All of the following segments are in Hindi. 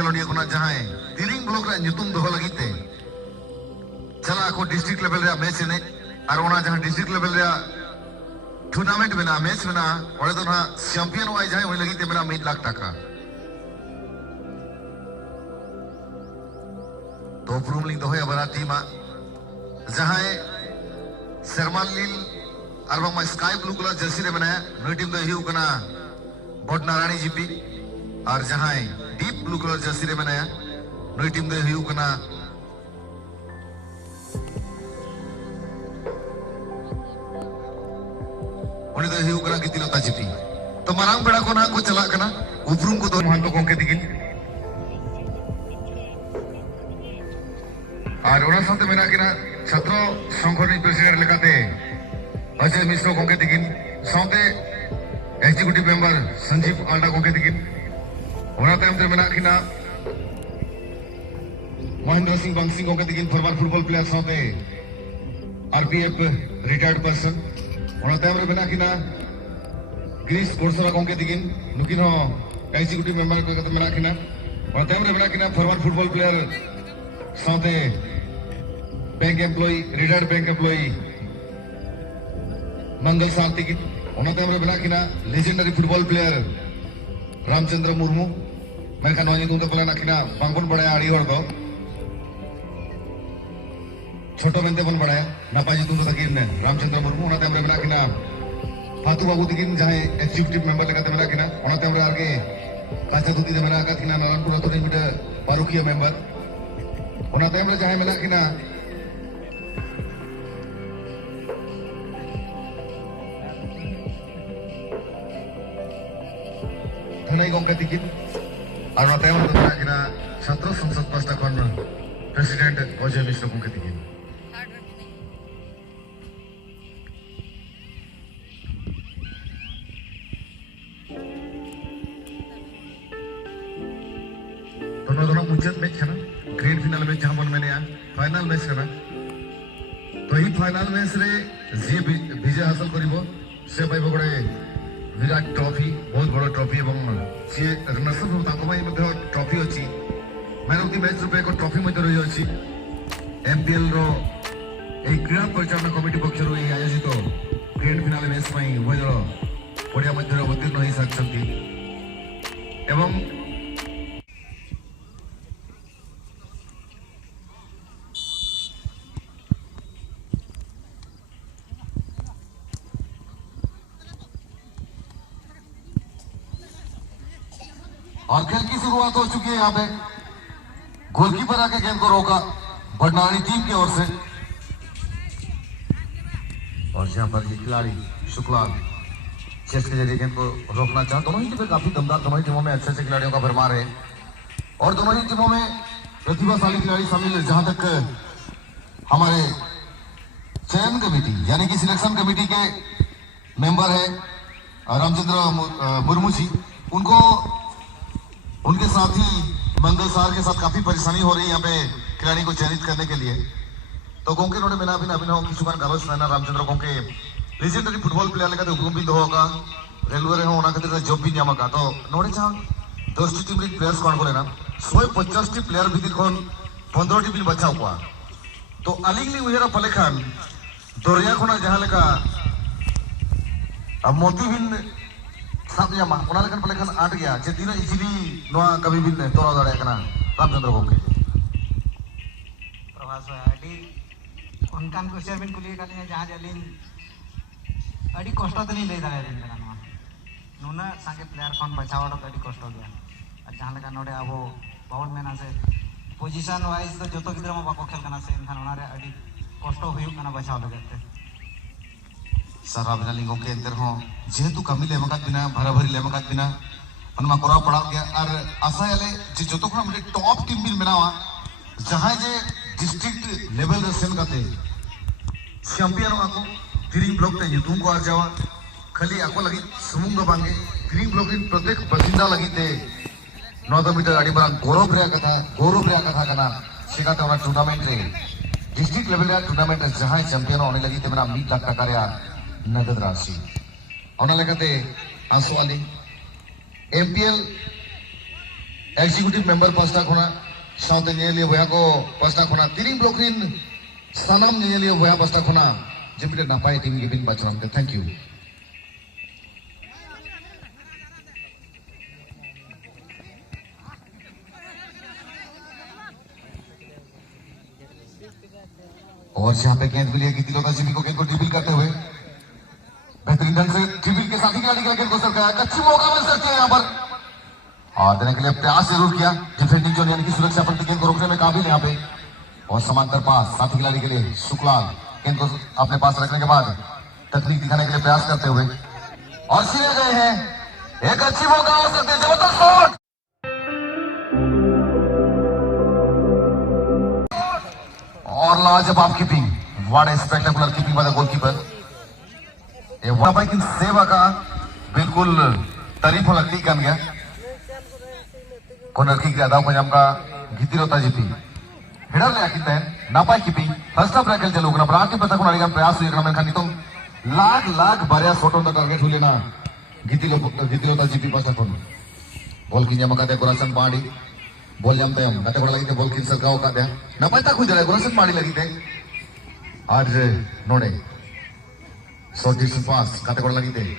खेलोडिया को जहां तिरिंग ब्लॉक नुतुम दोह लगिते चला को डिस्ट्रिक्ट लेवल रे मैच ने और ओना जहां डिस्ट्रिक्ट लेवल रे टूर्नामेंट में मैच में ओडे तो ना चैंपियन वाई जाए वही लगिते मेरा 1 लाख टाका तो उपरूम लिंग दोहया बना टीम जहां शर्मालील और बांग स्काई ब्लू कलर जर्सी रे बनाया नई टीम दो हिउ कना बडनारानी जीपी और जहां डीप ब्लू कलर जर्सी रे बनाया नई टीम दो हिउ कना उनी दो हिउ कना गितिलता जीपी तो मारांग बेड़ा को ना को चला कना उपरूम को दो महान को के दिगिन और ओना साथे मेना किना छात्र संगठन प्रेसिडेंट लेकाते अजय मिश्र को के दिगिन साथे एग्जीक्यूटिव मेंबर संजीव आल्डा को के दिगिन ओना टाइम ते मेना किना महेंद्र सिंह बंसी को के दिगिन फॉरवर्ड फुटबॉल प्लेयर साथे आरपीएफ रिटायर्ड पर्सन ओना टाइम रे मेना किना ग्रीस कोर्सरा को के दिगिन नुकिन हो एग्जीक्यूटिव मेंबर को के मेना किना ओना टाइम रे मेना किना फॉरवर्ड फुटबॉल प्लेयर साथे bank employee retired bank employee Mangal Sarathi की ओना टाइम रे बना किना legendary football player Ramchandra Murmu मैं खान वानी तुम तो पले ना किना बांगबन बड़ाया आड़ी और दो छोटो बनते बन बड़ाया नापाजी तुम तो तकीर ने रामचंद्र मुर्मू ओना टाइम रे बना किना फातू बाबू दिगिन जहां एग्जीक्यूटिव मेंबर लेकाते बना किना ओना टाइम रे आगे काचा दुती दे बना का किना नारायणपुर अथॉरिटी में पारुकिया मेंबर ओना टाइम रे जहां बना किना धनई गोंके दिगिन और ओना टाइम रे बना किना छात्र संसद पास्टा खन प्रेसिडेंट अजय मिश्र गोंके दिगिन दोनों मुचाद मैच है ना ग्रैंड फाइनल मैच जहां बन मैंने फाइनल मैच है ना तो ही फाइनल मैच रे जे विजय हासिल करिवो से पाइबो गडे विराट ट्रॉफी बहुत बड़ा ट्रॉफी एवं से रनसर ताको भाई मध्ये ट्रॉफी अछि man of the match RuPay को ट्रॉफी मध्ये रही अछि एमपीएल रो ए क्रीड़ा परिचालन कमिटी पक्षरु ए आयोजित ग्रैंड फाइनल मैच पई उभय दल पडिया मध्ये अवतीर्ण होई साक्षंती एवं और खेल की शुरुआत हो चुकी है यहाँ पे गोलकीपर आके गेंद को रोका बडनानी टीम की ओर से और यहाँ पर ये खिलाड़ी शुक्लाल चेस्ट के जरिए गेंद को रोकना चाह दोनों ही टीमें काफी दमदार दोनों ही टीमों में अच्छे अच्छे खिलाड़ियों का भरमार है और दोनों ही टीमों में प्रतिभाशाली खिलाड़ी शामिल है जहां तक हमारे चयन कमेटी यानी कि सिलेक्शन कमेटी के मेंबर है रामचंद्र मुर्मू जी उनको उनके साथ ही मंगल सार के साथ काफी परेशानी हो रही है यहाँ पे खिलाड़ी को चयनित करने के लिए तो गोंके नोडे बिना बिना अभिनव किसुमान गालोस ना रामचंद्र गोंके लेजेंडरी फुटबॉल प्लेयर लेकर उपक्रम भी दोगा रेलवे रे होना खातिर जॉब भी ᱧᱟᱢ ᱟᱠᱟ तो नोडे चा 10 टीम रे प्लेयर्स कोन कोले ना 150 टी प्लेयर भीतर कोन 15 टी बिन बचाव कोआ तो अलिगली उहेरा पले खान दरिया कोना जहां लेका अब मोती बिन साथ ᱧᱟᱢᱟ ओना लेकन पले खान आट गया जे तीन इजीली नोआ कभी बिन तोरा दाड़े कना रामचंद्र गोंके प्रवास आडी उनकान क्वेश्चन बिन कुली काली जहां जलिन अडी कष्ट तनी ले दाड़े दिन कना नुना संगे प्लेयर कोन बचावड़ अडी कष्ट गया और जहां लेका नोडे अब बावन मेना से पोजीशन वाइज तो जतो गिद्रा मा बाको खेल कना से इनखान ओना रे अडी कष्ट हुयु कना बचाव लगते सारा बिना लिंगों के अंदर हो जेहेतु कमी लेमकात बिना भराभरी लेमकात बिना अनमा कोरा पड़ा गया और आशा याले जे जतो खना म्हणजे टॉप टीम बिन बनावा जहां जे डिस्ट्रिक्ट लेवल रे सेन काते चैंपियन आको ग्रीन ब्लॉक ते युतुम को आ जावा खाली आको लगी सुमुंग दो बांगे ग्रीन ब्लॉक इन प्रत्येक बसिंदा लगी ते 9 मीटर गाड़ी बरा गौरव रे कथा कना सिका तोरा टूर्नामेंट रे डिस्ट्रिक्ट लेवल रे टूर्नामेंट जहां चैंपियन होने लगी ते मेरा 1 लाख टाका रे नगद राशि ओना लेकाते आंसू वाली एमपीएल एग्जीक्यूटिव मेंबर पास्टा खोना साउथ नेलियो बया को पास्टा खोना तीन ब्लॉक रिन सनम नेलियो बया पास्टा खोना जेपिटे नापाय टीम गिविंग बाचराम के थैंक यू और यहाँ पे गेंद मिली है कि तिलोता जीबी को गेंद को ड्रिबल करते हुए बेहतरीन ढंग से ड्रिबल के साथ ही खिलाड़ी का गेंद को सरकाया कच्ची मौका मिल सकती है यहाँ पर और देने के लिए प्रयास जरूर किया डिफेंडिंग जोन यानी कि सुरक्षा पट्टी गेंद को रोकने में काबिल यहाँ पे और समांतर पास साथी खिलाड़ी के लिए शुक्लाल गेंद को अपने पास रखने के बाद तकनीक दिखाने के लिए प्रयास करते हुए और सिरे गए हैं एक अच्छी मौका हो सकती है जबरदस्त शॉट और लाजवाब keeping what A spectacular keeping by the goalkeeper ये वहां की सेवा का बिल्कुल तारीफ लगती कन गया कोनर किक दाव पंजाब का गितिरोता जीपी हिडर ले आकिन तैन नापाय कीपिंग फर्स्ट ऑफ रैकेल चलो ना ब्राके पता को अडिगान प्रयास हुई ना मेन नितों लाख बारिया शॉट ऑन द टारगेट हुई ना गितिरोता जीपी पास अपन बॉल की जमा करते कोरासन पाड़ी बॉल जमते हम कते कोड़ा लगी बॉल की सरकाव का दे नापाय ता खुद जरा कोरासन पाड़ी लगी थे आज नोडे शॉट डिस्टेंस पास कते कोड़ा लगी थे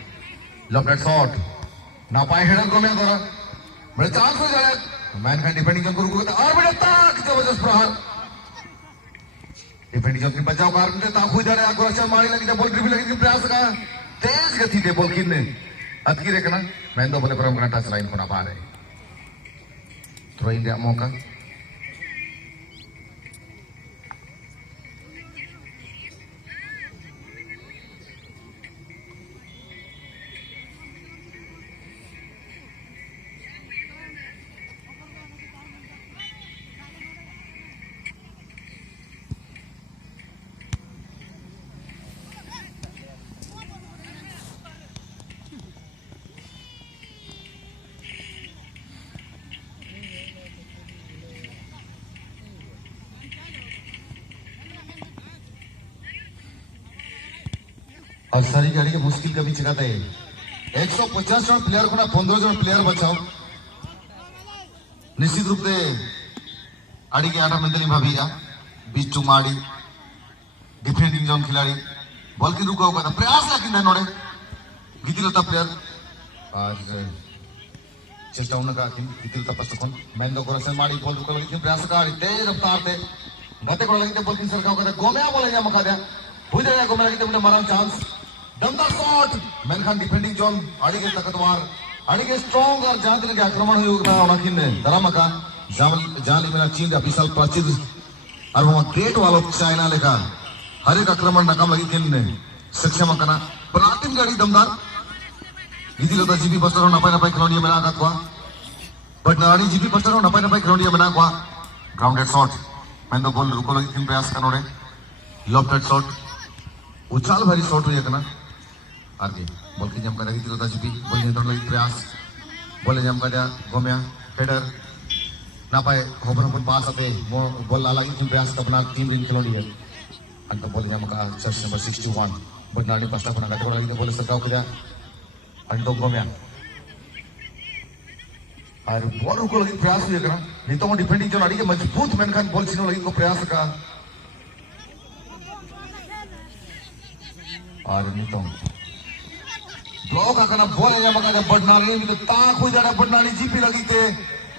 लेफ्ट राइट शॉट नापाय हेडर को में करा बड़े चांस हो जाए मैन का डिफेंडिंग जोन को रुको और बड़े ताक जबरदस्त प्रहार डिफेंडिंग जोन की बचाव कार में ताक हो जाए आक्रोशन मारी लगी थे बॉल ड्रिबल लगी थी प्रयास का तेज गति थे बॉल किन्ने अतकी रेकना मैन दो बोले परम का टच लाइन को ना पा रहे थ्रो इन मौका और सारी गाड़ी के मुश्किल कभी चलाता है 150 जन प्लेयर को ना 15 जन प्लेयर बचाओ निश्चित रूप से आड़ी के आटा में भाभी जा बीच चुमाड़ी डिफेंडिंग जोन खिलाड़ी बॉल की रुका होगा प्रयास लगी नोड़े गितिलोता प्लेयर आज चेष्टा उनका गितिलोता पस्तकोन मैन दो कोरसन माड़ी बॉल रुका लगी प्रयास का तेज रफ्तार थे गते को लगी बॉल की सरकाव करते गोमेया बोले जा मका दे हो जाएगा गोमेया लगी तो मारा चांस दमदार shot man Khan defending zone आड़ी के ताकतवर आड़ी के स्ट्रांग और जहां दिन के आक्रमण हुआ उनकिन दरामका जान मेरा चीन अफिसल प्रचित और वो ग्रेट वाला चाइना लेका हर एक आक्रमण नाकाम लगी किन सक्षम करना प्राटिम गाड़ी दमदार गितिलोता जीबी बस्टर नपाय नपाय खिलौनिया में ना हुआ बट नारायणी जीबी बस्टर नपाय नपाय खिलौनिया में ना हुआ ग्राउंडेड शॉट मैन दो बॉल रुको लगी किन प्रयास करनोड़े लेफ्ट शॉट उछाल भरी शॉट हुई है आगे बॉल की जम कर गितिलोता जीबी बॉल नियंत्रण लगी प्रयास बॉल जम कर गोम्या हेडर ना पाए होपन पास आते वो बॉल ला लगी प्रयास अपना टीम रिन खिलौड़ी है अंत बॉल जम का जर्सी नंबर 61 बट नानी पास्ता बना गते लगी बॉल सरकाव किया अंटो गोम्या और बॉल को लगी प्रयास हुई है नितो डिफेंडिंग जो अड़ी के मजबूत मेनखान बॉल छीनो लगी को प्रयास का और नितो ब्लॉक आकर बॉल है मका जब बडनाली में तो ताक हो जाना बडनाली जीपी लगी थे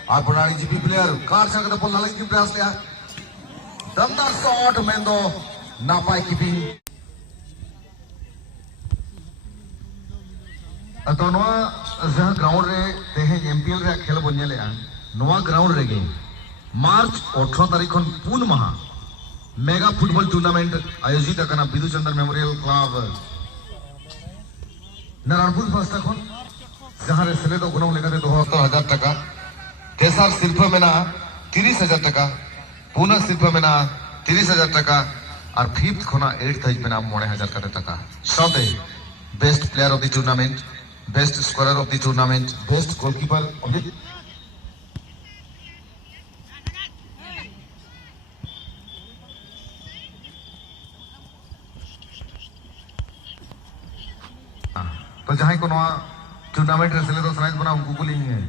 और बडनाली जीपी प्लेयर कार से अगर बॉल लगी प्रयास लिया दमदार शॉट में दो नापाय कीपिंग तो नवा जहां ग्राउंड रे देहे एमपीएल रे खेल बन्ने ले नवा ग्राउंड रे गे मार्च 18 तारीख खन पून महा मेगा फुटबॉल टूर्नामेंट आयोजित करना बिदु चंद्र मेमोरियल क्लब नारायणपुर पास्ता खन जहां रे सेले तो गुना लेकर 72,000 टका तेसार शिल्प में ना 30,000 टका पुनः शिल्प में ना 30,000 टका और फिफ्थ खोना 8th में ना 9,000 टका सौदे best player of the tournament best scorer of the tournament best goalkeeper of the तो जहां को टूर्नामेंट रे सेले तो सनाइज बना गुगली नहीं है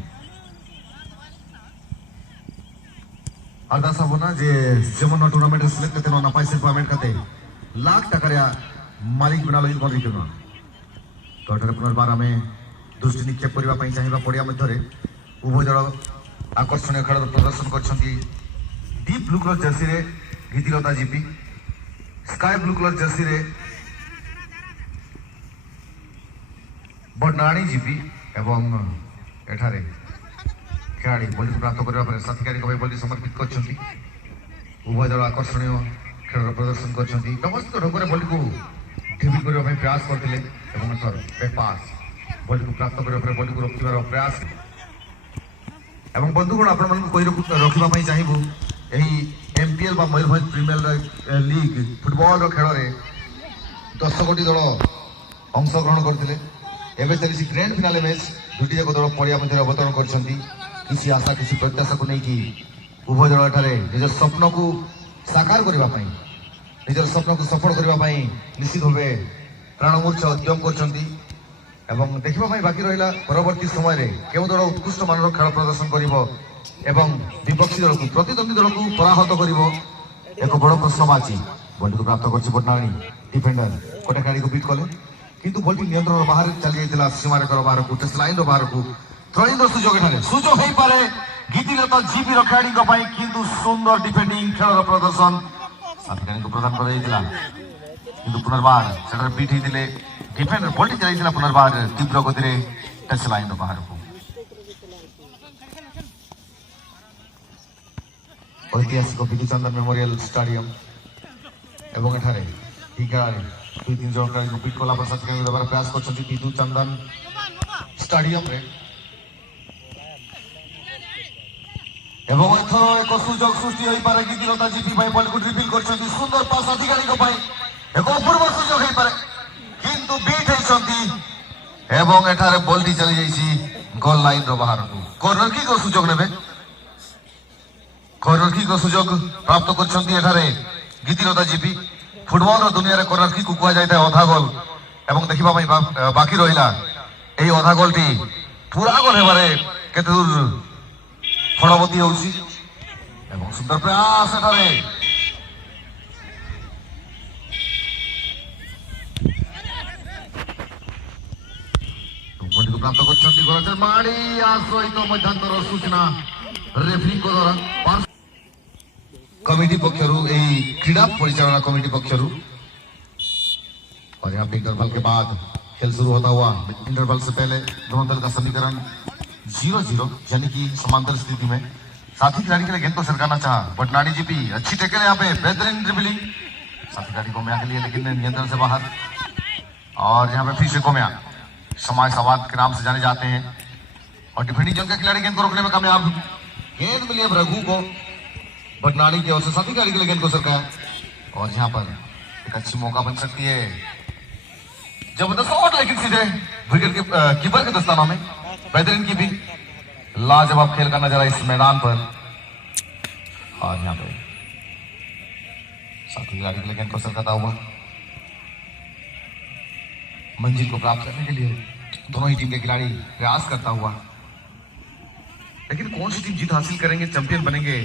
अरदास होना जे जेमन टूर्नामेंट सिलेक्ट करते ना पैसे पेमेंट करते लाख टका मालिक बना लगी बंद करना तो पुनर्बार आम दृष्टि निक्षेप करने चाहिए पड़िया मध्य उभय दल आकर्षणीय खेल प्रदर्शन कर डीप ब्लू कलर जर्सी रे Gitilata GP sky blue colour jersey रे बडनाणी जीपी एवं एठारे खेलाड़ी बॉल प्राप्त करने साथी बॉल समर्पित कर उभय दल आकर्षणीय खेल प्रदर्शन कर व्यवस्थित ढंग से बॉल को टेबिल करने प्रयास करते बॉल को प्राप्त करने बॉल को रखार प्रयास एवं बंधुगण आपण रखापी चाहबू यही MPL Mayurbhanj premier league football खेल में 10 कोटी दल अंशग्रहण करते एवं चली ग्रैंड फिनाले मैच दुटी जाक दल पड़िया मध्य अवतरण कर आशा किसी प्रत्याशा को लेकिन उभय दल एठारे निज स्वप्न को साकार करने निजर स्वप्न को सफल करने निश्चित भाव प्राणमूर्छ उद्यम कर देखा बाकी रहा परवर्ती समय क्यों दल उत्कृष्ट मान खेल प्रदर्शन कर विपक्षी दल को प्रतिद्वंदी दल को पराहत कर एक बड़ प्रश्न बाची बॉल को प्राप्त कर बडनाणी डिफेंडर गोटे खेलाड़ी को बीट कले किंतु बॉल नियंत्रण बाहर चली जाता सीमारेखर बाहर को टेस्ट लाइन बाहर को थ्रोइंग सुजोग सुजोग हो पारे गीतिलता जीपी खेलाड़ी किंतु सुंदर डिफेंडिंग खेल प्रदर्शन साथी को प्रदान कर पुनर्बार से बीट होते डिफेंडर बॉल चलाई पुनर्बार तीव्र गति टेस्ट लाइन बाहर को ऐतिहासिक विधुचंदन मेमोरियल स्टाडियम एवं एठारे खेलाड़ी 2-3 जन खेलाड़ी बीट कला साथी देवार प्रयास कर विधुचंदन स्टाडियम रे एवं एथर एक सुजोग सृष्टि हो पारे गीतिलता जीपी बॉल को ड्रिबल कर सुंदर पास अधिकारी एक अपूर्व सुजोग हो पारे किंतु बीट होती एवं एठारे बॉल टी चली जाइए गोल लाइन रो बाहर को कॉर्नर किक को सुजोग नेबे कॉर्नर किक को सुजोग प्राप्त करछंती एठारे गीतिलता जीपी फुटबॉल रो दुनिया रे कॉर्नर किक को कुआ जायता आधा गोल एवं देखिबा पई बाकी रहिला एई आधा गोल टी पूरा गोल हेबारे केते दूर फलवती होउची एवं सुंदर प्रयास एठारे प्राप्त कर मध्यांतर सूचना रेफरी को द्वारा कमिटी पक्षर क्रीड़ा परिचालना कमिटी पक्षर और यहाँ पे इंटरवल के बाद खेल शुरू होता हुआ इंटरवल से पहले दोनों दल का समीकरण 0-0 यानी कि समांतर स्थिति में साथी खिलाड़ी के लिए गेंद को सरकाना चाहा बडनाणी जीपी अच्छी टेकल यहाँ पे बेहतरीन ड्रिबलिंग साथी खिलाड़ी कोम्या के लिए लेकिन नियंत्रण से बाहर और यहाँ पे फिर से कोम्या समाज सवाद के नाम से जाने जाते हैं और डिफेंडिंग जोन के खिलाड़ी गेंद को रोकने में कामयाब गेंद मिली अब रघु को बडनाणी की ओर से साथी खिलाड़ी के लिए गेंद को सरकाया और यहाँ पर एक अच्छी मौका बन सकती है जबरदस्त शॉट लेकिन सीधे विकेट के कीपर के दस्तानों में बेहतरीन कीपिंग लाजवाब खेल का नजारा इस मैदान पर और यहाँ पे साथी खिलाड़ी के लिए गेंद को सरकाता हुआ मंजिल को प्राप्त करने के लिए दोनों ही टीम के खिलाड़ी प्रयास करता हुआ लेकिन कौन सी टीम जीत हासिल करेंगे चैंपियन बनेंगे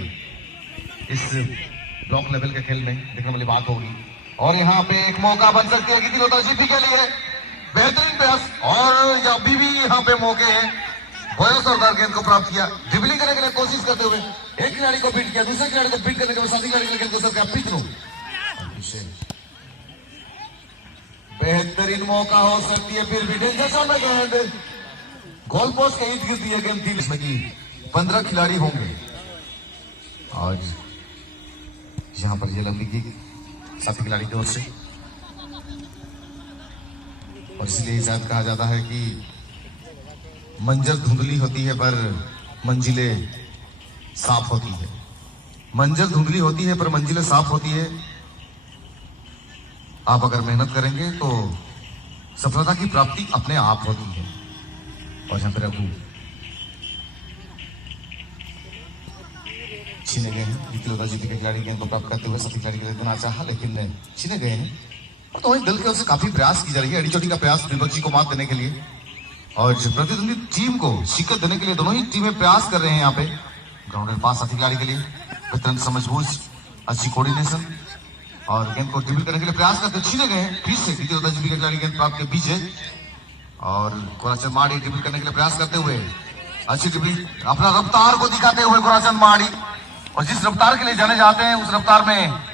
इस ब्लॉक लेवल के खेल में देखने वाली बात होगी और यहाँ पे एक मौका बन सकती है गीतिलता जीपी के लिए बेहतरीन प्रयास और अभी भी यहाँ पे मौके हैं बड़ा सरदार गेंद को प्राप्त किया ड्रिबलिंग करने के लिए कोशिश करते हुए एक खिलाड़ी को बीट किया दूसरे खिलाड़ी को बीट करने के बाद साथी खिलाड़ी के लिए गेंद को सरकाया पितरू बेहतरीन मौका हो सकती है फिर भी डेंजर में गेंद गोल पोस्ट के इर्द गिर्द ये गेंद थी इसमें की 15 खिलाड़ी होंगे और यहाँ पर ये लंबी की साथी खिलाड़ी की ओर से और इसलिए शायद कहा जाता है कि मंजर धुंधली होती है पर मंजिलें साफ होती है मंजर धुंधली होती है पर मंजिलें साफ होती है आप अगर मेहनत करेंगे तो सफलता की प्राप्ति अपने आप होती है और यहाँ पे रघु छीने गए हैं गीतिलता जीपी के खिलाड़ी गेंद को प्राप्त करते हुए साथी खिलाड़ी के लिए देना चाहा लेकिन छीने गए हैं और तो वही दल की ओर से काफी प्रयास की जा रही है अड़ी चोटी का प्रयास विपक्षी को मात देने के लिए और प्रतिद्वंदी टीम को शिकस्त देने के लिए दोनों ही टीमें प्रयास कर रहे हैं यहाँ पे ग्राउंड के पास साथी खिलाड़ी के लिए बेहतरीन समझबूझ, अच्छी कोऑर्डिनेशन और गेंद को ड्रिबल करने के लिए प्रयास करते छीने गए फिर से जीपी के खिलाड़ी गेंद प्राप्त के पीछे और गोराचंद माड़ी ड्रिबल करने के लिए प्रयास करते हुए अच्छी ड्रिबल अपना रफ्तार को दिखाते हुए गोराचंद माड़ी और जिस रफ्तार के लिए जाने जाते हैं उस रफ्तार में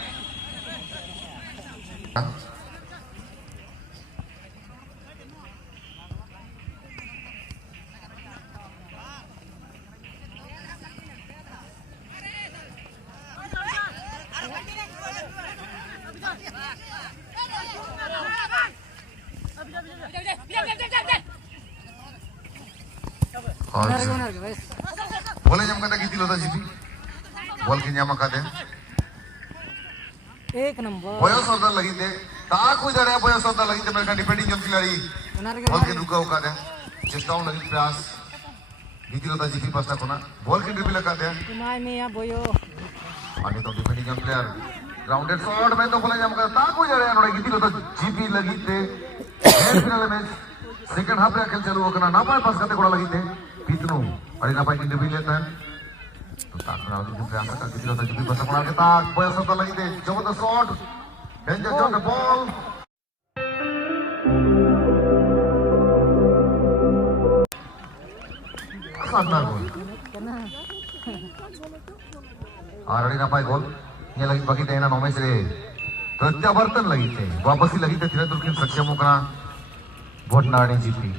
बोले जमका किती होता जीपी बॉल की नियम का दे एक नंबर बॉयस होता लगी थे ता कोई जड़े बॉयस होता लगी थे मेरे का डिफेंडिंग जम खिलाड़ी बॉल के रुका होगा दे चेष्टाओं लगी प्रयास किती होता जीपी पास्ता कोना बॉल की ड्रिबल लगा दे माय में या बोयो आणि तो डिफेंडिंग जम प्लेयर ग्राउंडेड शॉट में तो बोले जमका ता कोई जड़े नोडे किती होता जीपी लगी थे फाइनल मैच सेकंड हाफ में खेल चालू होकर ना पाए पास करते कोड़ा लगी थे पीतनु और ना पाए की ड्रिबल लेता है तो ताकना वाली प्रयास का किती होता जीपी पास कोड़ा के ताक बॉयस होता लगी थे जबरदस्त shot danger John the ball शानदार गोल आरडी ना पाए गोल ये लगी बाकी थे ना नोमेश रे प्रत्यावर्तन लगी थे वापसी लगी थे धीरे धीरे सक्षम होकर भोटनाड़ी GP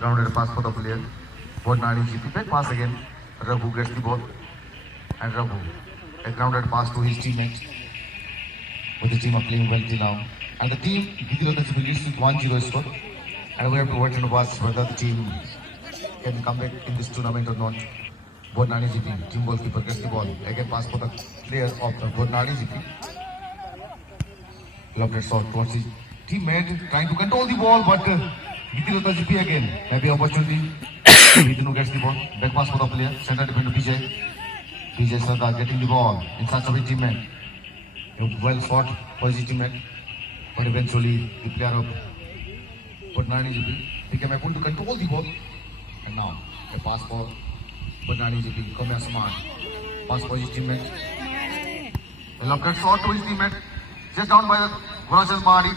grounded pass for the player Botnadi GP back pass again Raghu gets the ball and Raghu a grounded pass to his teammate with the team are playing well till now and the team Gidilota GP leads with 1-0 score and we have to wait and watch whether the team can come back in this tournament or not. Botnadi GP team goalkeeper gets the ball again pass for the player of Botnadi GP lofted shot towards his teammate trying to control the ball but Gidilota GP again maybe opportunity Vidinu gets the ball back pass for the player center defender PJ Sardar getting the ball in search of his teammate a well shot for his teammate but eventually the player of Botnadi GP became able to control the ball and now a pass for Botnadi GP come as smart pass for his teammate a lofted shot to his teammate just down by the Gorachand Mahdi.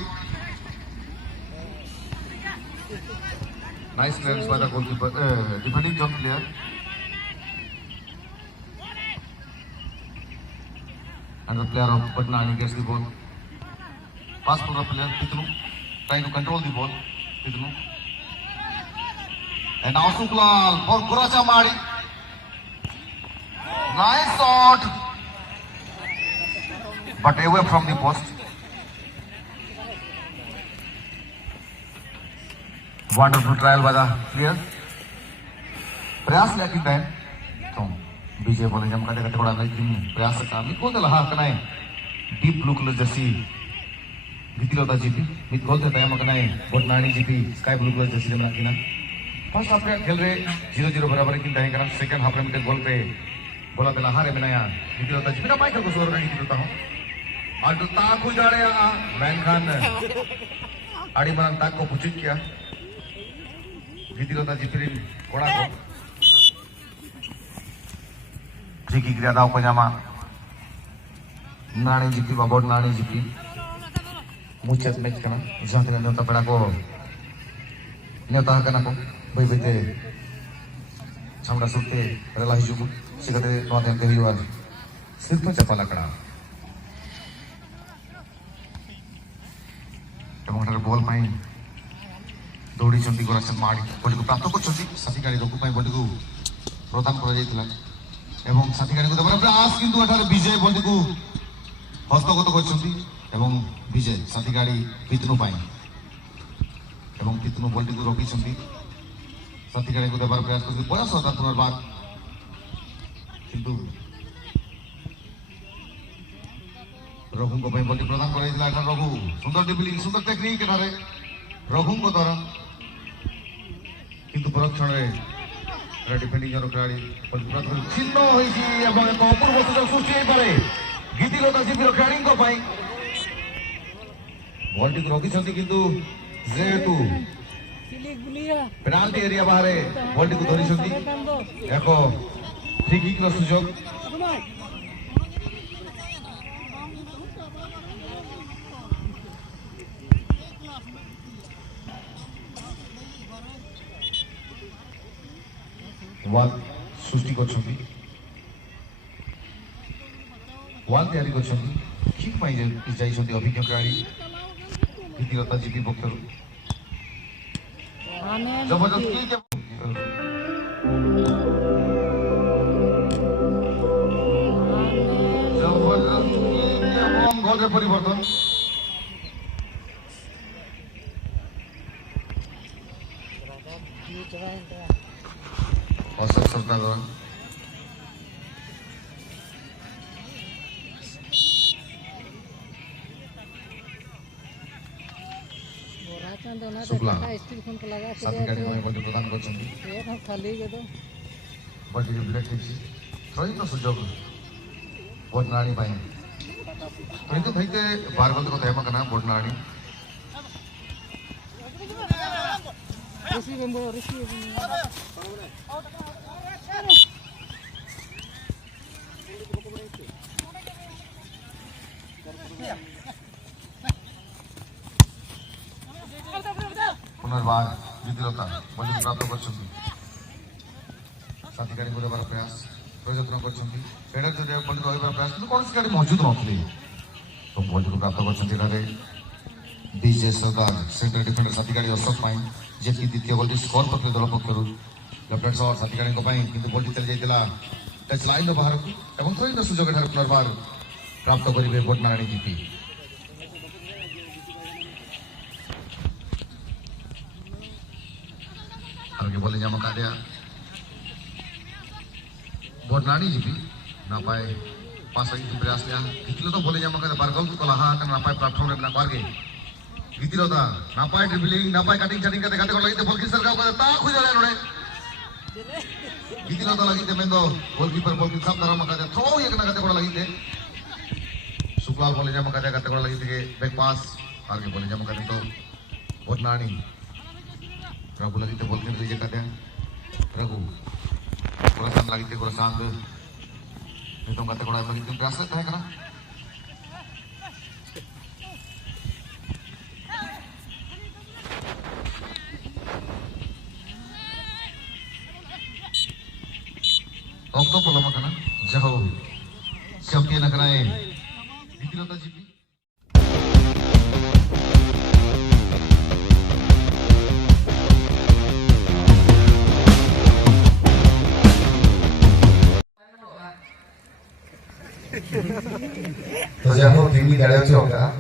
Nice clearance by the goalkeeper, defending jump player. And the player of Botnadi gets the ball. Pass for the player, Pitnu, trying to control the ball. Pitnu. And now Suklal for Gorachand Mahdi. Nice shot. But away from the post. Wonderful trial by the player. प्रयास लेकिन है तो बीजे बोले जम का देखते थोड़ा नहीं प्रयास का मी कोण त्याला हा का नाही डीप ब्लू कलर जर्सी घेतली होता जीपी मी बोलते टाइम का नाही Botnadi GP sky blue colour Jersey जमा किना फर्स्ट हाफ में खेल रहे 0-0 बराबर की नहीं कारण सेकंड हाफ में गोल पे बोला त्याला हारे में नया घेतली होता जीपी ना माइकल को स्कोर नहीं घेतली होता हूं और तो ताक उजाड़े वैन खान आड़ी मन ताक को पुचित किया Gidilota GP कोड़ा को फ्री किक दिया था उपन्यामा नानी GP बाबोड नानी GP मुझे मैच करना जहाँ तक न्योता पड़ा को न्योता करना को भाई बेटे छामड़ा सुनते रला ही जुगु सिकते नौते अंते ही वार सिर्फ चपला कड़ा टमाटर बॉल माइन दौड़ी चंदी Gorachand Mahdi बॉडी को प्राप्त कर चंदी साथी गाड़ी को पाई बॉडी को प्रदान कर जाई थला एवं साथी गाड़ी को दबर प्रयास किंतु अठारे विजय बॉडी को हस्तगत कर चंदी एवं विजय साथी गाड़ी पितनु पाई एवं पितनु बॉडी को रोकी चंदी साथी गाड़ी को दबर प्रयास कर बड़ा सौदा पुनर्बार किंतु रघु को पाई बॉडी प्रदान कर जाई थला रघु सुंदर ड्रिबलिंग सुंदर टेक्निक एठारे रघु को द्वारा किंतु परोक्षण डिफेंडिंग जन खेलाड़ी छिन्न होइछि एवं एक अपूर्व सुजोग सृष्टि होई पारे गीतिलता जीपीर खेलाड़ी बॉल टी रखिछंती किंतु जेहेतु पेनाल्टी एरिया बाहर बॉल टी धरिछंती एक फ्री किक रो सुजोग वाल सृष्टि करछंती वाल तैयारी करछंती किक पाई जाइछंती अभिज्ञ खेलाड़ी गीतिलता जीपी पक्षरु जबरदस्त किक जबरदस्त किक एवं गोल परिवर्तन औसत सरकार द्वारा शुक्ला साथी गाड़ी में बॉल प्रदान करछंती बॉल टी ब्लेड हिची सही तो सुजोग बोट नाणी पाए तो थैते बारबल को तयमा कना बोट नाणी पुनर्बार गीतिलता बॉल प्राप्त करछंती साथी गाड़ी को देबार प्रयास प्रयत्न करछंती फेडर जो बॉल को देबार प्रयास तो कौन सी गाड़ी मौजूद नथली तो बॉल को प्राप्त करछंती रे डीजे सरकार सेंटर डिफेंडर साथी गाड़ी अशोक पाई जेकी द्वितीय बॉल स्कोर पक्ष दल पक्षरु लेफ्ट हैंड शॉट साथी गाड़ी को पाई किंतु बॉल चली जाइतिला टच लाइन बाहर को एवं थोड़ी ना सुजोग ठार पुनर्बार प्राप्त करिवे बोटनाणी जीपी आगे बोले जमा का दिया बोटनाणी जीपी ना पाए पास आई प्रयास लिया कितलो तो बोले जमा का बारगल को लहा का ना पाए प्लेटफॉर्म रे ना पारगे गीतिलता ना पाए ड्रिबलिंग ना पाए कटिंग चटिंग करते गाते को लगी बॉल की सरकार को ता खुद ले नोड़े गीतिलता लगी ते मेंदो गोलकीपर बॉल की सब तरह मका दे थ्रो एक ना गाते को लगी ते शुक्लाल बोले जमा का गाते को लगी ते बैक पास आगे बोले जमा का तो बोटनाणी रघु लगी ते बॉल के लीजे का दे रघु कुरासान लगी ते कुरासान नहीं तो गाते को लगी ते प्रयास है करा Okto pola makana jauh siapnya nak nae Gitilata GP तो जहाँ tinggi dari juga,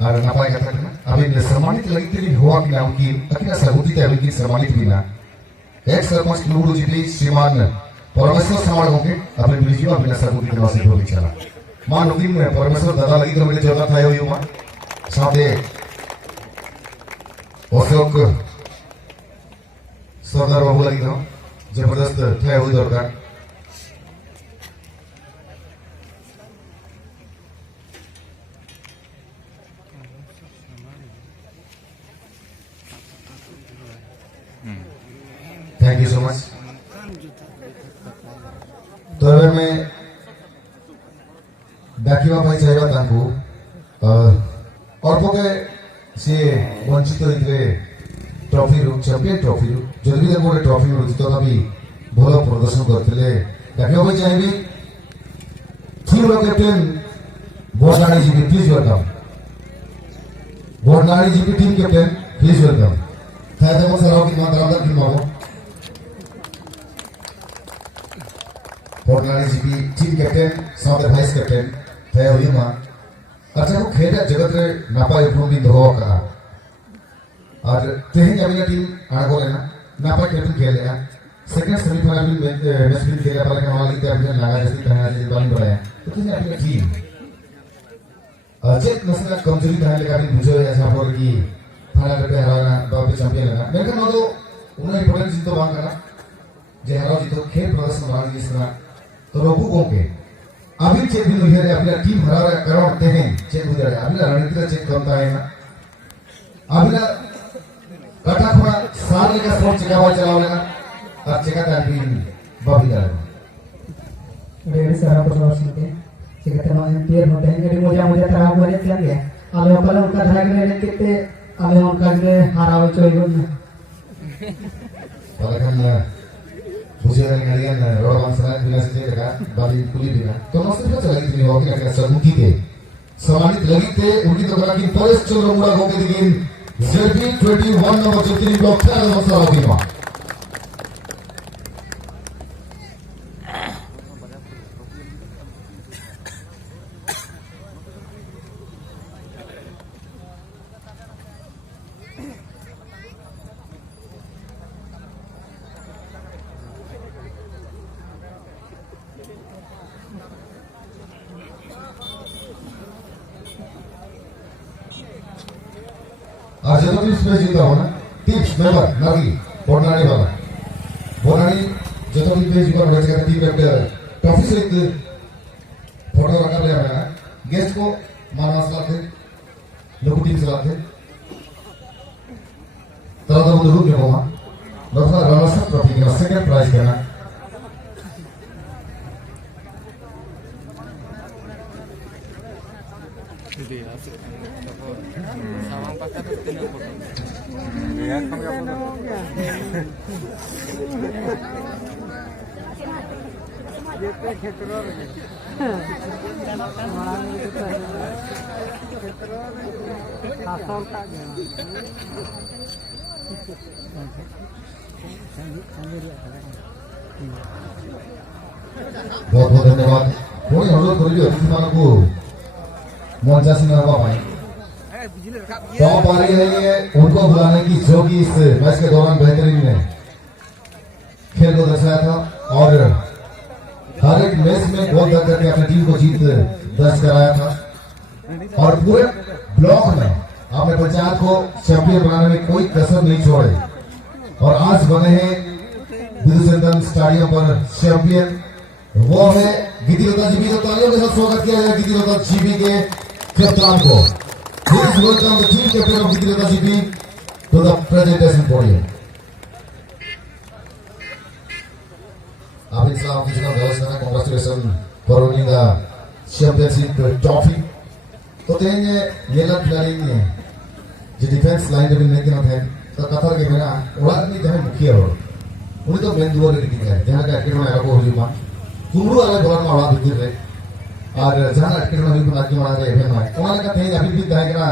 ada apa yang katakan? Abis sermani itu lagi tadi huwa kita mungkin, tapi nggak sabuti tapi mungkin sermani itu bina. Sermani keluru jadi Sriman परमेश्वर समाज होके अपने बिलीजी में बिना सरबुद्धि के वास्ते हो बिचारा मां नौकरी में परमेश्वर दादा लगी तो मेरे जोड़ा था यो मां साथे अशोक सरदार बाबू लगी तो जबरदस्त थे हुई दरकार थैंक यू सो मच तो अगर मैं डाकिवा भाई चाहिए ताकू और पोके से वंचित होइतरे ट्रॉफी रू चैंपियन ट्रॉफी रू जल्दी भी देखो ट्रॉफी रू तो तभी भलो प्रदर्शन करते डाकिवा भाई चाहिए टीम रो captain Botnani ji please welcome Botnani ji team captain please welcome thank you sir की मात्रा की मांगो बोटनाणी जी की team captain south vice captain थे हुई मां अच्छा को खेल जगत रे नापाय उपलब्ध दिन दो का और तेहन अभी टीम आगो लेना नापाय कैप्टन खेल गया सेकंड सेमीफाइनल में मैच भी खेला पर के वाली ते अभी लगा जैसे कहना जैसे बाली बोला है तो तेहन अभी टीम चेक नसला कमजोरी कहने लगा भी बुझो ऐसा बोल की फाइनल पे हराना बाप चैंपियन लगा मेरे को तो उन्हें इंपॉर्टेंट चीज तो बात करना जे हराव जितो खेल प्रदर्शन बना जिसना तो रोबू गोके अभी चेक भी नहीं है अपना टीम हरा रहा कारण ते हैं चेक हो रहा है अभी रणनीति का चेक करता है ना अभी कटा थोड़ा साल का स्पोर्ट चेक आवाज चलाओ लेना अब चेक आता है बाबी दार डेढ़ सारा प्रवास में चिकते माने पेर होते हैं कि मुझे तरह बोले क्या गया आले वाला उनका ढाई लेने कितने आले उनका के हाराव चोइगो Bahkan buziran kalian orang sangat bila saja kan bali kuli bila. तो मस्त बात लगी थी हॉकी का समुखी के सम्मानित लगी थे उनकी तो लगी परेश चंद्र मुड़ा होके दिगिन जेपी 21 नंबर 33 ब्लॉक का मसला होगी वहां आज जो भी स्पेस जीता हो ना टिप्स मेंबर नागी बोनानी वाला बोनानी जो भी पेज जीता हो जैसे टीम का ट्रॉफी से एक फोटो रखा ले रहा है गेस्ट को माना सलाते लोग टीम सलाते तरह तरह के रूप में होगा दोस्तों रनर्स अप ट्रॉफी का सेकंड प्राइज करना बहुत बहुत धन्यवाद कोई अनुरोध करिए अतिथि मानव को मोहन सिंह बाबा भाई तो आ रही है उनको बुलाने की जो कि इस मैच के दौरान बेहतरीन ने खेल को दर्शाया था और हर एक मैच में गोल करके अपनी टीम को जीत दर्ज कराया था और पूरे ब्लॉक में अपने पंचायत को चैंपियन बनाने में कोई कसर नहीं छोड़े और आज बने हैं विधुचंदन स्टेडियम पर चैंपियन वो है गिद्दीलता जीबी तो तालियों के साथ स्वागत किया जाए गिद्दीलता जीबी के कप्तान को Please welcome the team captain of Giddilata GB to the presentation podium. Abid Islam juga व्यवस्था में congratulations for winning the championship trophy. तो तेरे ये लग खिलाड़ी ने जो डिफेंस लाइन में नहीं किया था तो कथर के मेरा उड़ान नहीं था मुखिया हो उन्हें तो मेन दुआरे लिखी है जहाँ का एक्टर में आया को हुई मां कुंडू वाले भवन में उड़ा दिखी रहे और जहाँ एक्टर में भी बना के मारा गया है ना उन्होंने कहा थे अभी भी था कि ना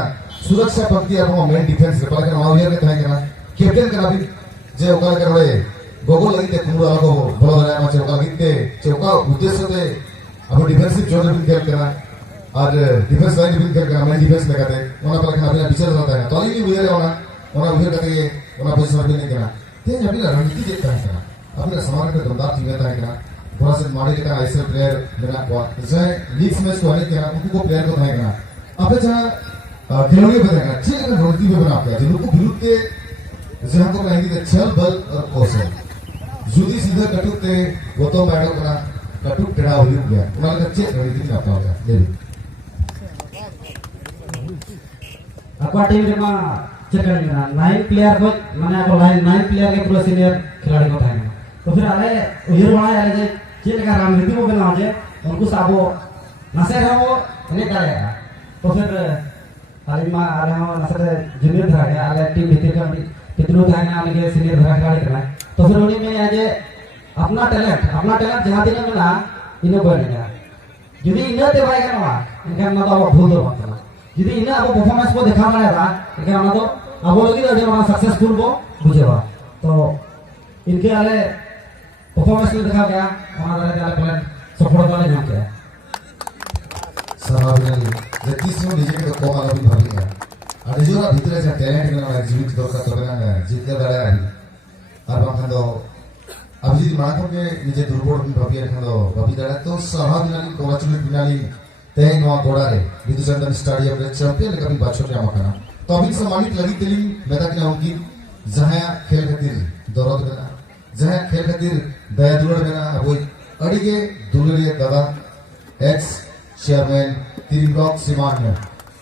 सुरक्षा पंक्ति है वो मेन डिफेंस के पास ना वावियर के था कि ना कैप्टन का भी जे उकाल कर रहे गोगोल लगी थे कुंडू वालों को बोला रहा है मचे उकाल गिरते चौका उद्देश्य थे अब डिफेंसिव जोन में खेल करना और डिफेंस लाइन भी खेल करना मैं डिफेंस में कहते उन्होंने पर कहना अपना पीछे रहता है तो अली भी उधर होना उन्होंने उधर कहते हैं उन्होंने पोजीशन में नहीं करना तेज अभी रणनीति देखता है ना अपने समाज में दमदार टीम रहता है ना थोड़ा सा मारे का आईसीएल प्लेयर लेना हुआ जैसे लीग्स में इसको आने किया उनको प्लेयर को बनाएगा अब जहाँ खिलौने बनाएगा ठीक है रणनीति में बनाते हैं जिनको विरुद्ध के जहाँ को बनाएंगे छल बल और कौशल जुदी सीधा कटुकते वो तो मैडम बना कटुक टेढ़ा हो गया उन्होंने अच्छे रणनीति में अपना होगा ले आपका टीम में चेक करना 9 प्लेयर को माने आपको लाइन 9 प्लेयर के पूरा सीनियर खिलाड़ी को था तो फिर आले उधर बना आले जे चेक का रणनीति को बनाओ जे उनको साबो नसे है वो नहीं करेगा तो फिर आले मां आले हम नसे जूनियर था गया आले टीम भीतर का कितनो था ना आले के सीनियर खिलाड़ी करना तो फिर उन्हीं में आज अपना टैलेंट जहां दिन में ना इन्हें बनेगा यदि इन्हें ते भाई करना इनका ना तो भूल दो मत यदि इन्हें अब परफॉर्मेंस को दिखा रहा है इनका ना तो अब लोग इधर जो सक्सेसफुल को बुझेगा तो इनके आले परफॉर्मेंस को दिखा गया हमारा आले प्लान सफल वाले जान के सामान्य जतिसो निजे के कोमाला भी भाभी है और जो ना भीतर से टैलेंट में ना जीवित दौर का ना जीत के बड़ा है और बाकी तो अब जी मानो के निजे दुर्बल भाभी है तो भाभी दड़ा तो सामान्य कोलाचुली बिनाली तेन वहाँ गोड़ा रे विधुचंदन स्टेडियम में चैंपियन कभी बादशाह क्या मकाना तो अभी सम्मानित लगी तेली मैं तक ना उनकी जहाँ खेल खातिर दौरान जहाँ खेल खातिर दया दुलर मेना अब अड़िगे दुलरिया दादा एक्स चेयरमैन तीन ब्लॉक श्रीमान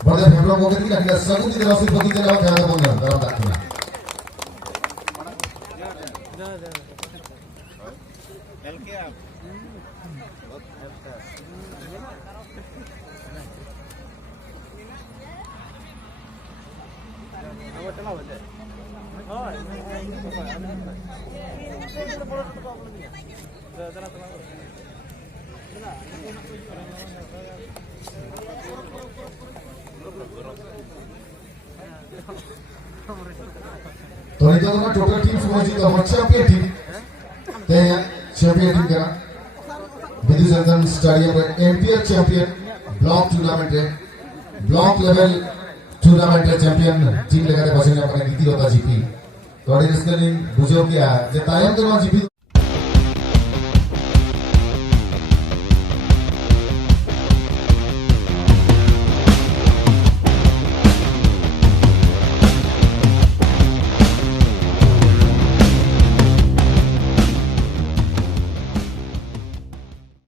बड़े फेमलो को कहती है सगुन की राशि पति चला ध्यान बोलना दादा दाखिला तो ini tuh total tim semua juga champion tim, tanya champion tim kena, Bidu Santan Stadium MPL champion, block level tournament champion tim लेकर बसने अपने गीती होता जीपी, तो अड़ी इसके लिए बुझो क्या, जब तायम तो ना जीपी